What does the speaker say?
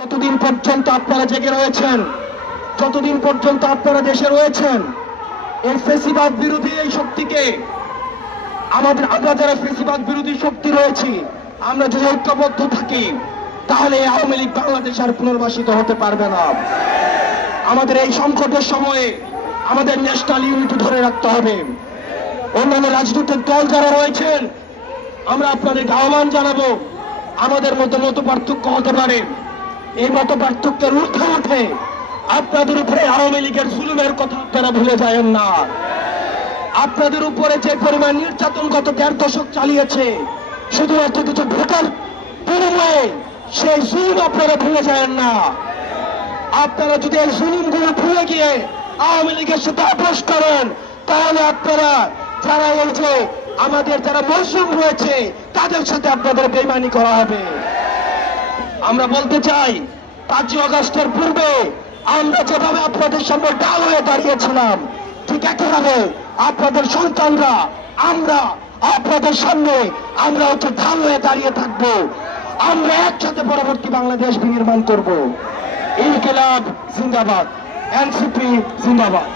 যতদিন পর্যন্ত আপনারা জেগে রয়েছেন, যতদিন পর্যন্ত আপনারা দেশে রয়েছেন, এই ফ্যাসিবাদ বিরোধী এই শক্তিকে আমরা যারা ফ্যাসিবাদ বিরোধী শক্তি রয়েছি, আমরা যদি ঐক্যবদ্ধ থাকি, তাহলে আওয়ামী লীগ বাংলাদেশ আর পুনর্বাসিত হতে পারবে না। আমাদের এই সংকটের সময়ে আমাদের ন্যাশনাল ইউনিটি ধরে রাখতে হবে। অন্যান্য রাজনৈতিক দল যারা রয়েছেন, আমরা আপনাদের আহ্বান জানাবো, আমাদের মধ্যে মত পার্থক্য হতে পারে, এই মত পার্থক্যের ঊর্ধ্বে উঠে আপনাদের উপরে আওয়ামী লীগের জুলুমের কথা আপনারা ভুলে যাবেন না। আপনাদের উপরে যে পরিমাণ নির্যাতন গত 1.5 দশক চালিয়েছে শুধুমাত্র কিছু ভোটার বিনিময়ে, সেই জুলুম আপনারা ভুলে যাবেন না। আপনারা যদি এই জুলুমগুলো ভুলে গিয়ে আওয়ামী লীগের সাথে আপোষ করেন, তাহলে আপনারা যারা এই যে আমাদের যারা মজলুম রয়েছে তাদের সাথে আপনাদের বেইমানি করা হবে। আমরা বলতে চাই, 5 আগস্টের পূর্বে আমরা যেভাবে আপনাদের সামনে ঢাল হয়ে দাঁড়িয়েছিলাম, ঠিক একইভাবে আপনাদের সন্তানরা আমরা আপনাদের সামনে আমরা ঢাল হয়ে দাঁড়িয়ে থাকবো। আমরা একসাথে পরবর্তী বাংলাদেশ বিনির্মাণ করব। ইনকিলাব জিন্দাবাদ, এনসিপি জিন্দাবাদ।